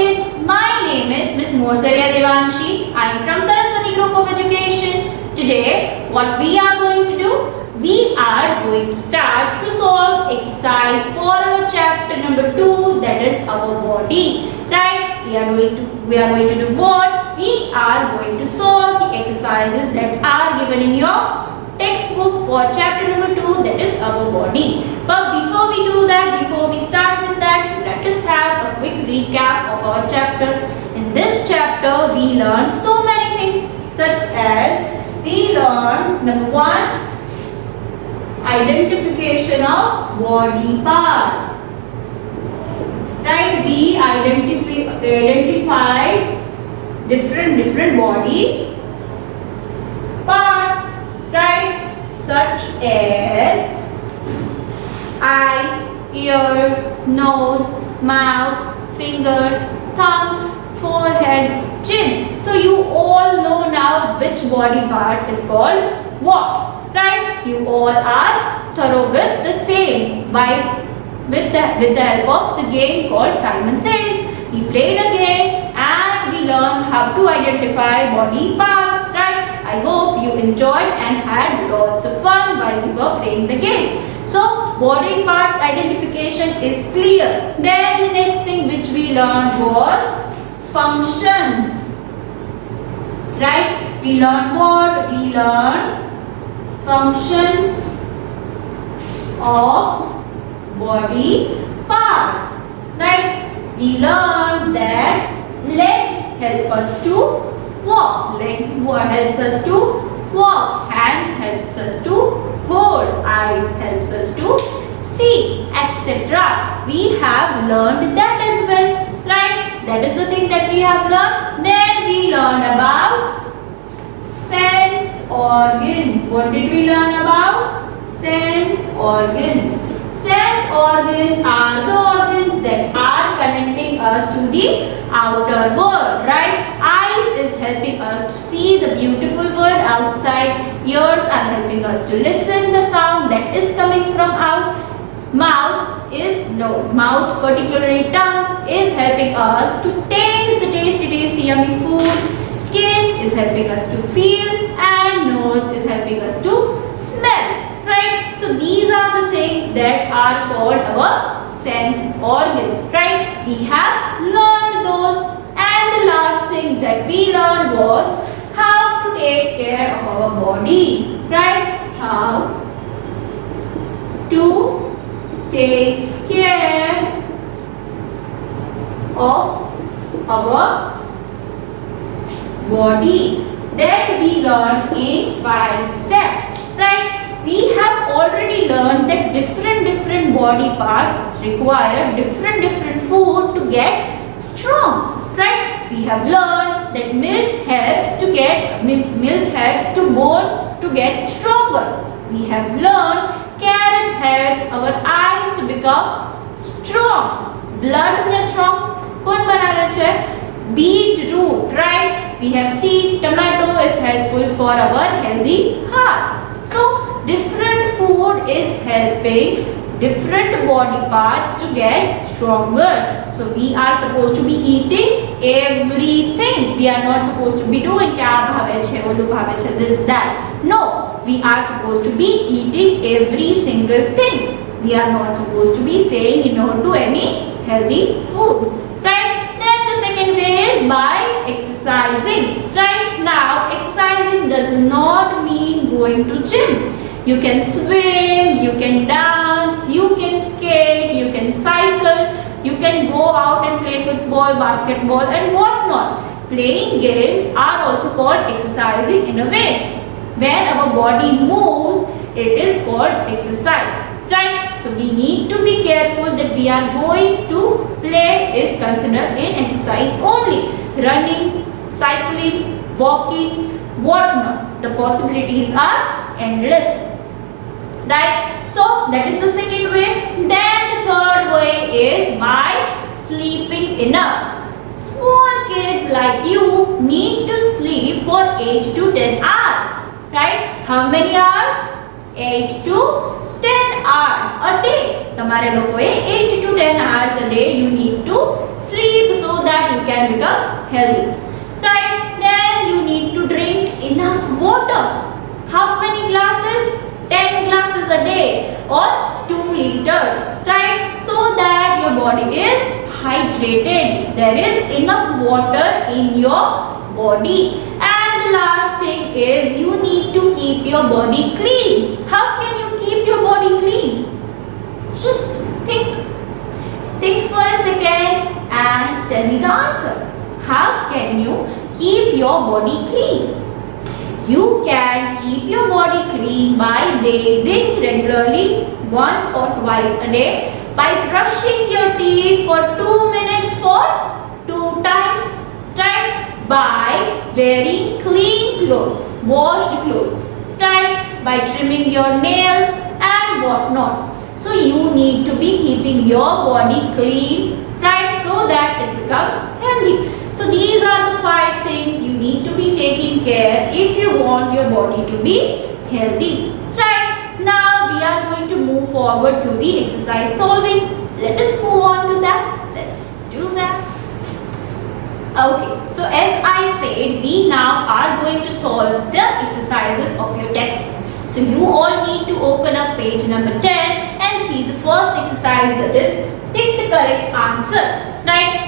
kids, my name is Miss Morsariya Devanshi. I am from Saraswati Group of Education. Today, what we are going to do? We are going to start to solve exercise for our chapter number 2, that is our body. Right? We are going to do what? We are going to solve the exercises that are given in your textbook for chapter number 2, that is our body. But before we do that, before we start with that, let us have a quick recap of our chapter. In this chapter, we learned so many things, such as we learned number 1, identification of body part. Right? We identified different body parts. Right? Such as eyes, ears, nose, mouth, fingers, thumb, forehead, chin. So you all know now which body part is called what. Right? You all are thorough with the same with the help of the game called Simon Says. We played a game and we learned how to identify body parts. Right? I hope you enjoyed and had lots of fun while we were playing the game. So body parts identification is clear. Then the next thing which we learned was functions. Right? We learned what? We learned functions of body parts. Right? We learned that legs help us to walk. Legs helps us to walk. Hands helps us to hold. Eyes helps us to see, etc. We have learned that as well. Right? That is the thing that we have learned. Then we learned about sense organs. What did we learn about? Sense organs. Sense organs are the organs that are connecting us to the outer world. Right? Eyes is helping us to see the beautiful world outside. Ears are helping us to listen the sound that is coming from out. Mouth, particularly tongue, is helping us to taste the tasty yummy food. Skin is helping us to feel, and nose is helping us to smell. Right? So these are the things that are called our sense organs. Right? We have learned those, and the last thing that we learned was how to take care of our body. Right? How to take care of our body. That we learned in 5 steps. Right? We have already learned that different body parts require different food to get strong. Right? We have learned that milk helps to bone to get stronger. We have learned carrot helps our eyes to become strong. Blood में strong कौन बनावे छे? Beetroot. Right? We have seen tomato is helpful for our healthy heart. So different food is helping different body parts to get stronger. So we are supposed to be eating everything. We are not supposed to be doing क्या भावे छे, ओलू भावे छे, this that. No, we are supposed to be eating every single thing. We are not supposed to be saying no to any healthy food. Right? Then the second way is by exercising. Right? Now, exercising does not mean going to gym. You can swim, you can dance, you can skate, you can cycle, you can go out and play football, basketball and whatnot. Playing games are also called exercising in a way. When our body moves, it is called exercise. Right? So we need to be careful that we are going to play is considered in exercise only. Running, cycling, walking, whatnot. The possibilities are endless. Right? So that is the second way. Then the third way is by sleeping enough. Small kids like you need to sleep for 8 to 10 hours. Right? How many hours? 8 to 10 hours a day. તમારે લોકોએ 8 to 10 hours a day you need to sleep so so that you can become healthy. Right? Then you need to drink enough water. How many glasses? 10 glasses a day or 2 liters. Right? So that your body is hydrated. There is enough water in your body. And the last thing is you need to keep your body clean. How can you keep your body clean? Just think. Think for a second and tell me the answer. How can you keep your body clean? You can keep your body clean by bathing regularly once or twice a day, by brushing your teeth for 2 minutes for 2 times, right? By wearing clean clothes, washed clothes, right? By trimming your nails and whatnot. So you need to be keeping your body clean, right? So that it becomes healthy. So these are the 5 things you need to be taking care if you want your body to be healthy, right? Now we are going to move forward to the exercise solving. Let us move on to that. Let's do that. Okay, so as I said, we now are going to solve the exercises of your textbook. So you all need to open up page number 10 and see the first exercise, that is tick the correct answer, right?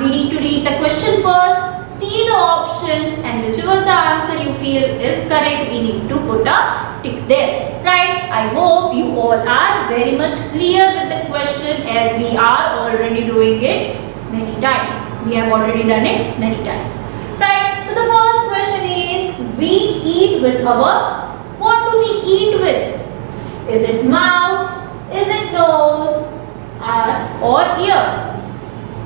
We need to read the question first, see the options, and whichever the answer you feel is correct, we need to put a tick there, right? I hope you all are very much clear with the question, as we are already doing it many times. We have already done it many times, right? So the first question is, we eat with our, what do we eat with? Is it mouth? Is it nose? Or ears?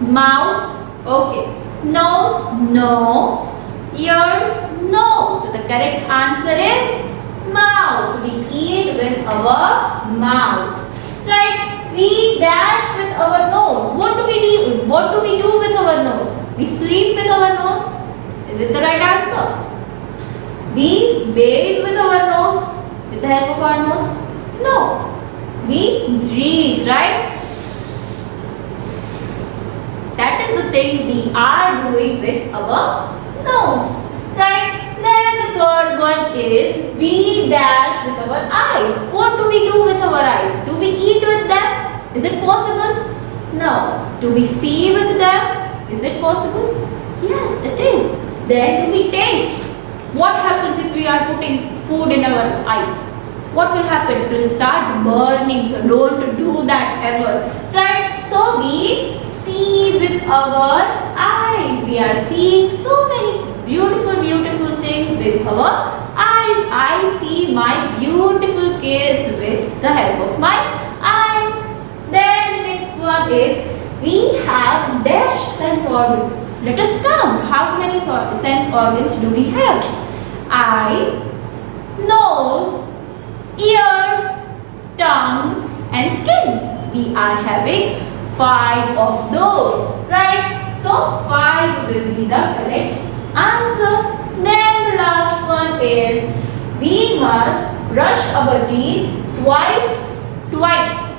Mouth, okay. Nose, no. Ears, no. So the correct answer is mouth. We eat with our mouth, right? We dash with our nose. What do we do? What do we do with our nose? We sleep with our nose. Is it the right answer? We bathe with our nose, with the help of our nose? No. We breathe, right? That is the thing we are doing with our nose, right? Then the third one is, we dash with our eyes. What do we do with our eyes? Do we eat with them? Is it possible? No. Do we see with them? Is it possible? Yes, it is. Then do we taste? What happens if we are putting food in our eyes? What will happen? It will start burning. So don't do that ever, right? So we see with our eyes. We are seeing so many beautiful, beautiful things with our eyes. I see my beautiful kids with the help of my eyes. Then the next one is, we have dash sense organs. Let us count. How many sense organs do we have? Eyes, nose, ears, tongue and skin. We are having 5 of those, right? So 5 will be the correct answer. Then the last one is, we must brush our teeth twice.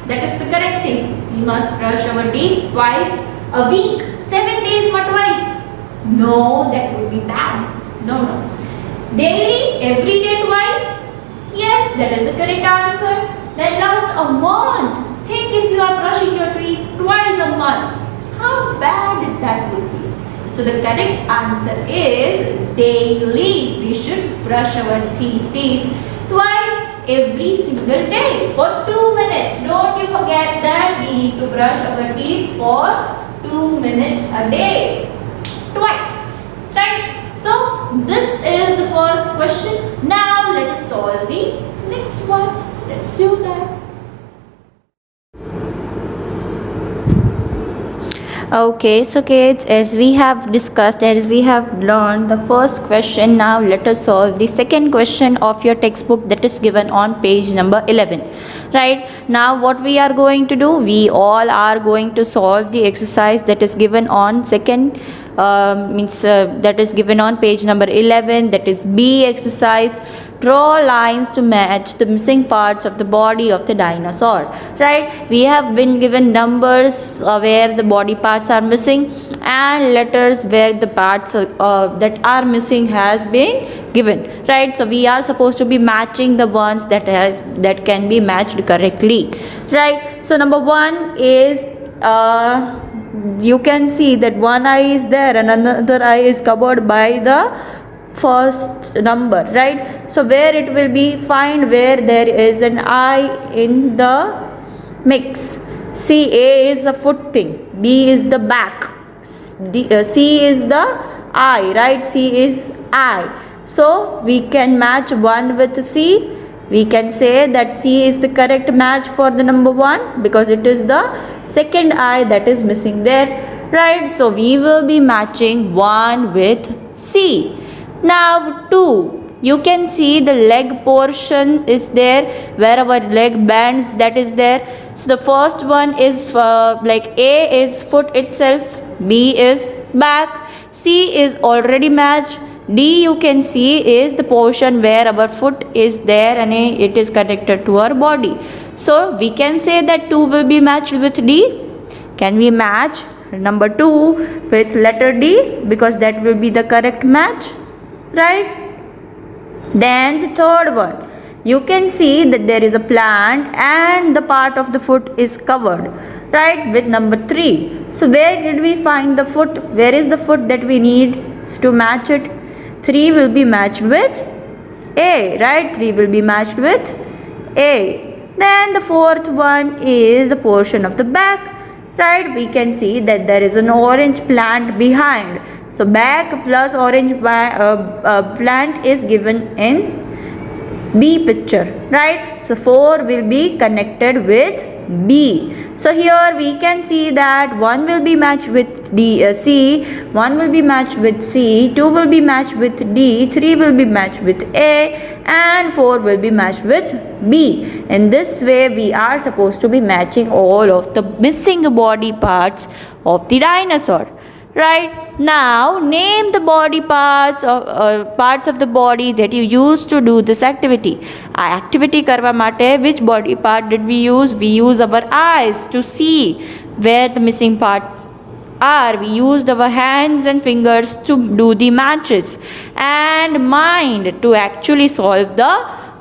That is the correct thing. We must brush our teeth twice a week. 7 days but twice. No, that would be bad. No. Daily, every day twice? Yes, that is the correct answer. Then last, a month. Think if you are brushing your teeth twice a month. How bad that would be. So the correct answer is daily. We should brush our teeth twice every single day for 2 minutes. Don't you forget that we need to brush our teeth for 2 minutes a day. Twice. Right? So this is the first question. Now let us solve the next one. Let's do that. Okay, so kids, as we have discussed, as we have learned the first question, now let us solve the second question of your textbook, that is given on page number 11. Right, now what we are going to do, we all are going to solve the exercise that is given on second that is given on page number 11, that is B exercise. Draw lines to match the missing parts of the body of the dinosaur. Right, we have been given numbers where the body parts are missing and letters where the parts that are missing has been given. Right, so we are supposed to be matching the ones that can be matched correctly. Right, so number 1 is you can see that one eye is there and another eye is covered by the first number. Right, so where it will be, find where there is an eye in the mix. See, A is the foot thing, B is the back, C is the eye. Right, C is eye, so we can match 1 with C. We can say that C is the correct match for the number 1 because it is the second eye that is missing there. Right, so we will be matching 1 with C. Now 2, you can see the leg portion is there, where our leg bends, that is there. So the first one is like A is foot itself, B is back, C is already matched, D you can see is the portion where our foot is there and it is connected to our body. So we can say that 2 will be matched with D. Can we match number 2 with letter D because that will be the correct match? Right, then the third one, you can see that there is a plant and the part of the foot is covered. Right, with number 3. So where did we find the foot? Where is the foot that we need to match it? 3 will be matched with A. Right, 3 will be matched with A. Then the fourth one is the portion of the back. Right, we can see that there is an orange plant behind. So back plus orange plant is given in B picture. Right, so 4 will be connected with B. So here we can see that 1 will be matched with C, 1 will be matched with C, 2 will be matched with D, 3 will be matched with A, and 4 will be matched with B. In this way we are supposed to be matching all of the missing body parts of the dinosaur. Right, now name the body parts of the body that you used to do this activity. Activity karva mate which body part did we use? We use our eyes to see where the missing parts are. We used our hands and fingers to do the matches, and mind to actually solve the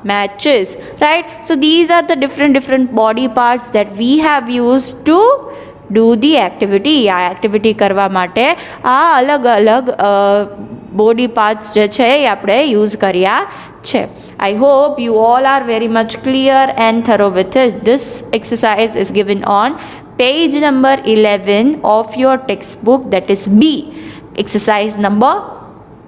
matches. Right, so these are the different body parts that we have used to do the activity. activity કરવા માટે અલગ body parts જે છે એ આપણે use કર્યા છે. I hope you all are very much clear and thorough with it. This exercise is given on page number 11 of your textbook, that is B. Exercise number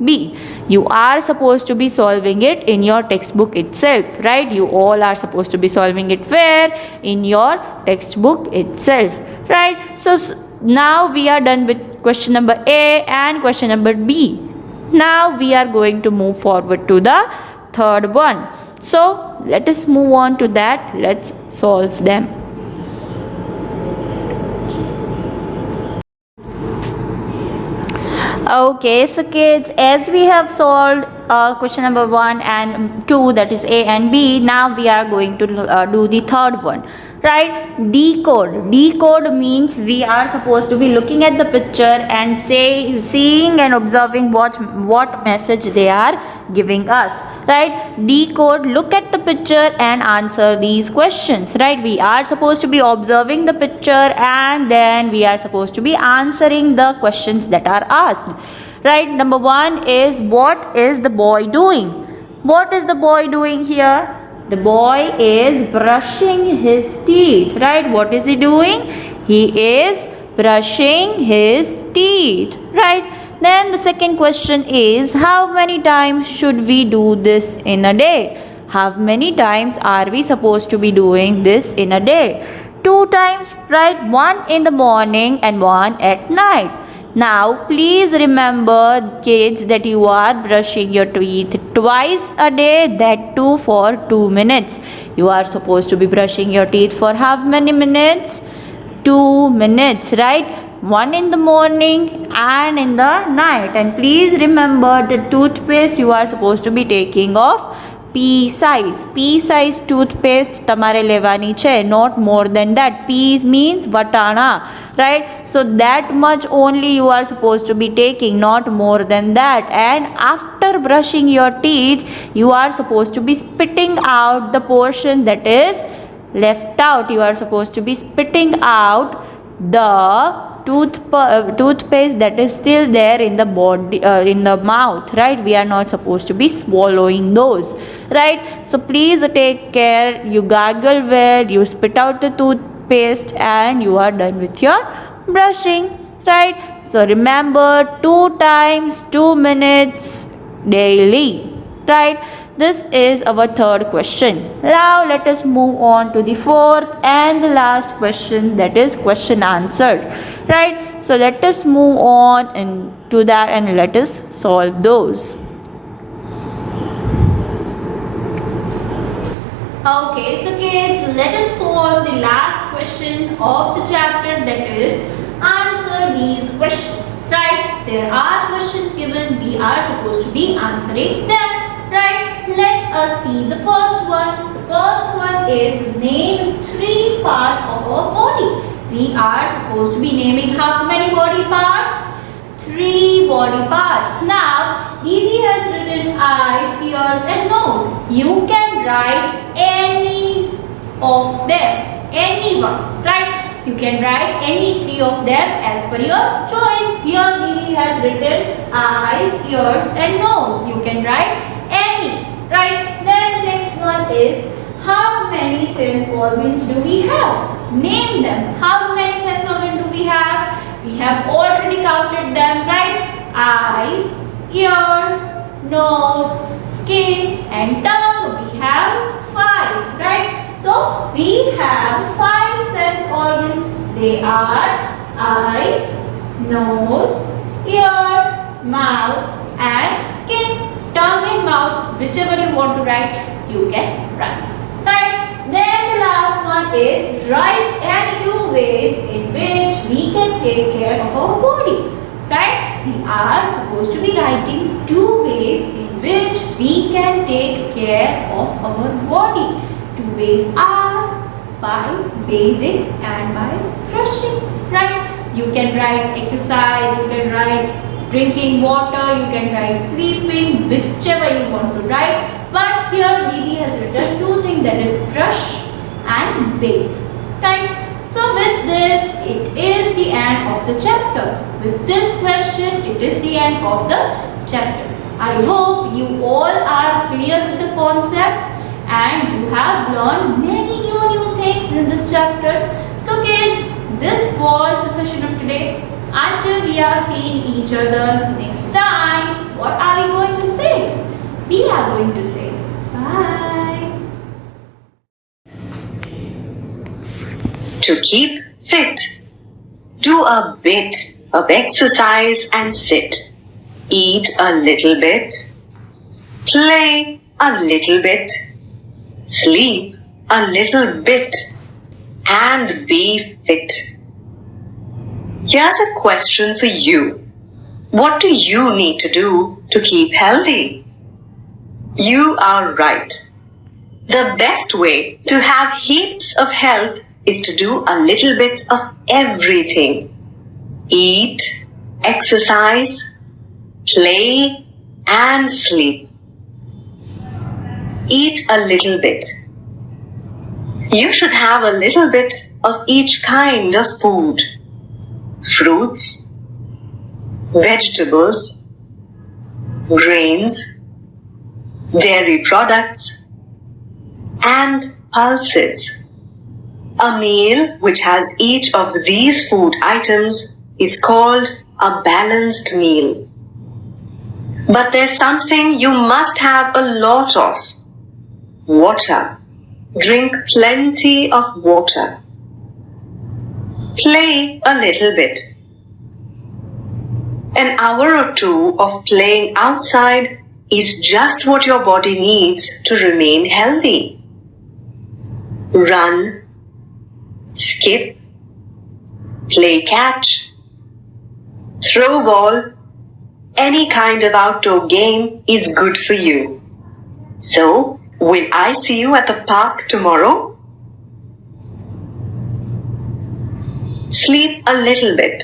B. You are supposed to be solving it in your textbook itself. Right, you all are supposed to be solving it where? In your textbook itself. Right, so now we are done with question number A and question number B. Now we are going to move forward to the third one. So let us move on to that. Let's solve them. Okay, so kids, as we have solved question number 1 and 2, that is A and B, now we are going to do the third one. Right, decode. Decode means we are supposed to be looking at the picture and seeing and observing what message they are giving us. Right, decode, look at the picture and answer these questions. Right, we are supposed to be observing the picture and then we are supposed to be answering the questions that are asked. Right, number 1 is, what is the boy doing? What is the boy doing here? The boy is brushing his teeth. Right, what is he doing? He is brushing his teeth. Right, then the second question is, how many times should we do this in a day? How many times are we supposed to be doing this in a day? 2 times. Right, 1 in the morning and 1 at night. Now please remember, kids, that you are brushing your teeth twice a day, that too for 2 minutes. You are supposed to be brushing your teeth for how many minutes? 2 minutes. Right, one in the morning and in the night. And please remember the toothpaste you are supposed to be taking of pea size toothpaste તમારે લેવાની છે, not more than that. Peas means વટાણા, right? So that much only you are supposed to be taking, not more than that. And after brushing your teeth, you are supposed to be spitting out the portion that is left out. You are supposed to be spitting out the toothpaste that is still there in the body, in the mouth, right? We are not supposed to be swallowing those, right? So please take care. You gargle well, you spit out the toothpaste, and you are done with your brushing, right? So remember, 2 times 2 minutes daily, right? This is our third question. Now let us move on to the fourth and the last question, that is question answered, right? So let us move on and to that and let us solve those. Okay, so kids, let us solve the last question of the chapter, that is answer these questions, right? There are questions given, we are supposed to be answering them, right? Let us see the first one. The first one is name 3 parts of our body. We are supposed to be naming how many body parts? 3 body parts. Now, Didi has written eyes, ears and nose. You can write any of them, anyone, right? You can write any 3 of them as per your choice. Here Didi has written eyes, ears and nose. You can write any, right? Then the next one is how many sense organs do we have? Name them. How many sense organs do we have? We have already counted them, right? Eyes, ears, nose, skin and tongue. We have 5, right? So we have 5 sense organs. They are eyes, nose, ear, mouth and skin. Tongue and mouth, whichever you want to write, you can write, right? Then the last one is write any 2 ways in which we can take care of our body, right? We are supposed to be writing 2 ways in which we can take care of our body. 2 ways are by bathing and by brushing, right? You can write exercise, you can write drinking water, you can write sleeping, whichever you want to write. But here Didi has written 2 things, that is brush and bathe, right? So with this, it is the end of the chapter. With this question, it is the end of the chapter. I hope you all are clear with the concepts and you have learned many new things in this chapter. So kids, this was the session of today. Until we are seeing each other next time, what are we going to say? We are going to say bye. To keep fit, do a bit of exercise and sit. Eat a little bit. Play a little bit. Sleep a little bit. And be fit. Here's a question for you. What do you need to do to keep healthy? You are right. The best way to have heaps of health is to do a little bit of everything. Eat, exercise, play, and sleep. Eat a little bit. You should have a little bit of each kind of food. Fruits, vegetables, grains, dairy products, and pulses. A meal which has each of these food items is called a balanced meal. But there's something you must have a lot of. Water. Drink plenty of water. Play a little bit. An hour or 2 of playing outside is just what your body needs to remain healthy. Run, skip, play catch, throw ball, any kind of outdoor game is good for you. So, will I see you at the park tomorrow? Sleep a little bit.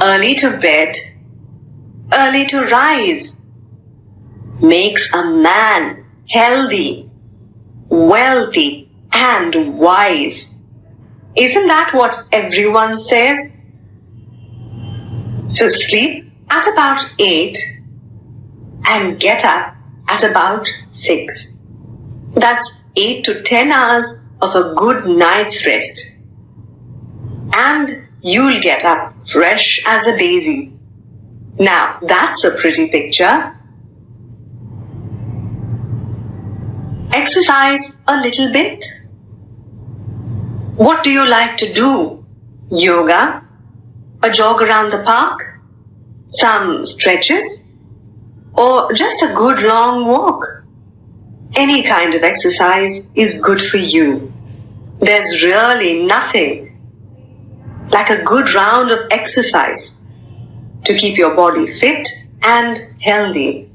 Early to bed, early to rise makes a man healthy, wealthy, and wise. Isn't that what everyone says? So sleep at about 8 and get up at about 6. That's 8 to 10 hours of a good night's rest. And you'll get up fresh as a daisy. Now that's a pretty picture. Exercise a little bit. What do you like to do? Yoga? A jog around the park? Some stretches? Or just a good long walk? Any kind of exercise is good for you. There's really nothing like a good round of exercise to keep your body fit and healthy.